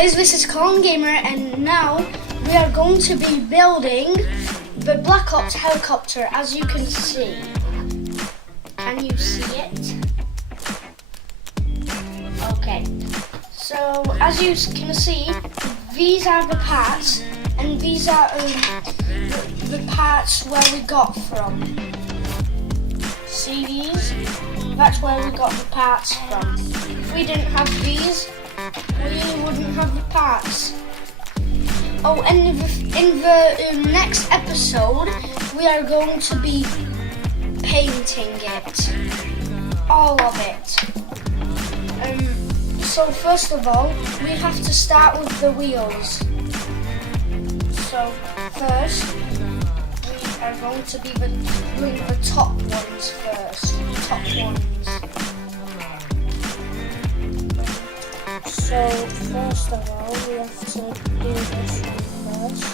guys, this is Colin Gamer, and now we are going to be building the Black Ops helicopter, as you can see. Can you see it? Okay, so as you can see, these are the parts, and these are the parts where we got from. See these? That's where we got the parts from. If we didn't have these, we wouldn't have the parts. Oh, and in the next episode, we are going to be painting it. All of it. So first of all, we have to start with the wheels. So first, we are going to be doing the top ones first. Top ones. So first of all, we have to do this one first.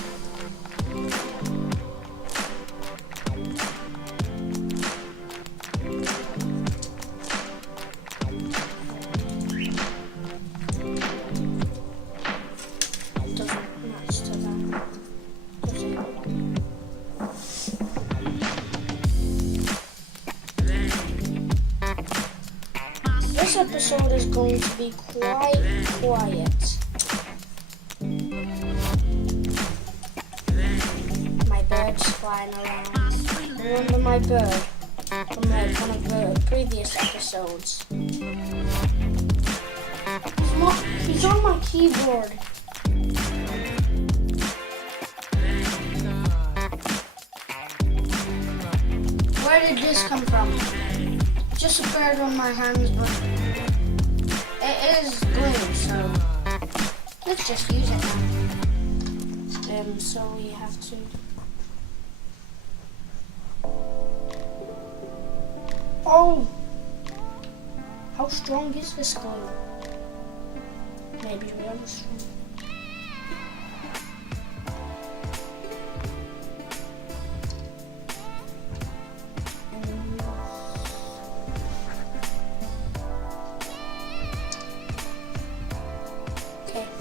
It doesn't match to that. This episode is going to be quite quiet. My bird's flying around. Remember my bird from like one of the previous episodes? He's on my keyboard. Where did this come from? Just a bird on my hands, but it is blue, so let's just use it now. So we have to. Oh! How strong is this glue? Maybe really strong.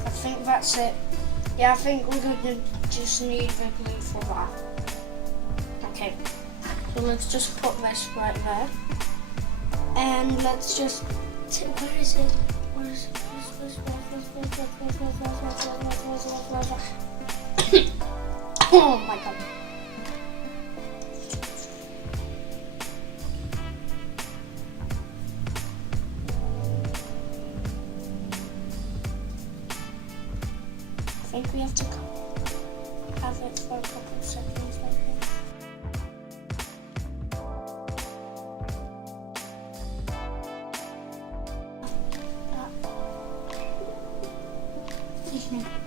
I think that's it. Yeah, I think we're going to just need the glue for that. Okay, so let's just put this right there. And let's just... Where is it? Where is it? Oh my god. I think we have to have it for a couple of seconds like that.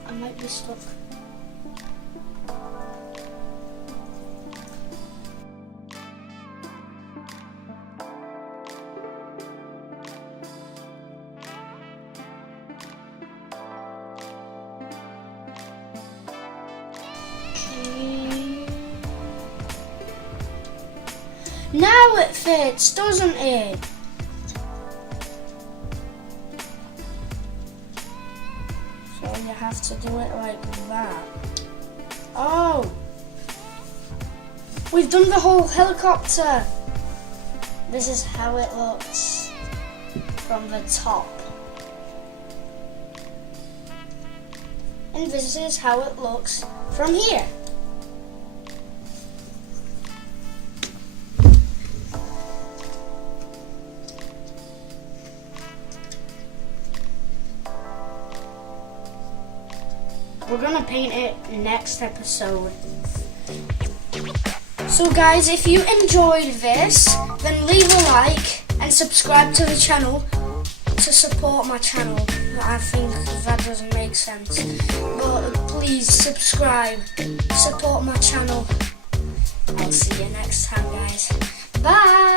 I might be stuck. Now it fits, doesn't it? So you have to do it like that. Oh! We've done the whole helicopter! This is how it looks from the top. And this is how it looks from here. We're gonna paint it next episode. So guys, if you enjoyed this, then leave a like and subscribe to the channel to support my channel. I think that doesn't make sense. But please subscribe, support my channel. I'll see you next time, guys. Bye!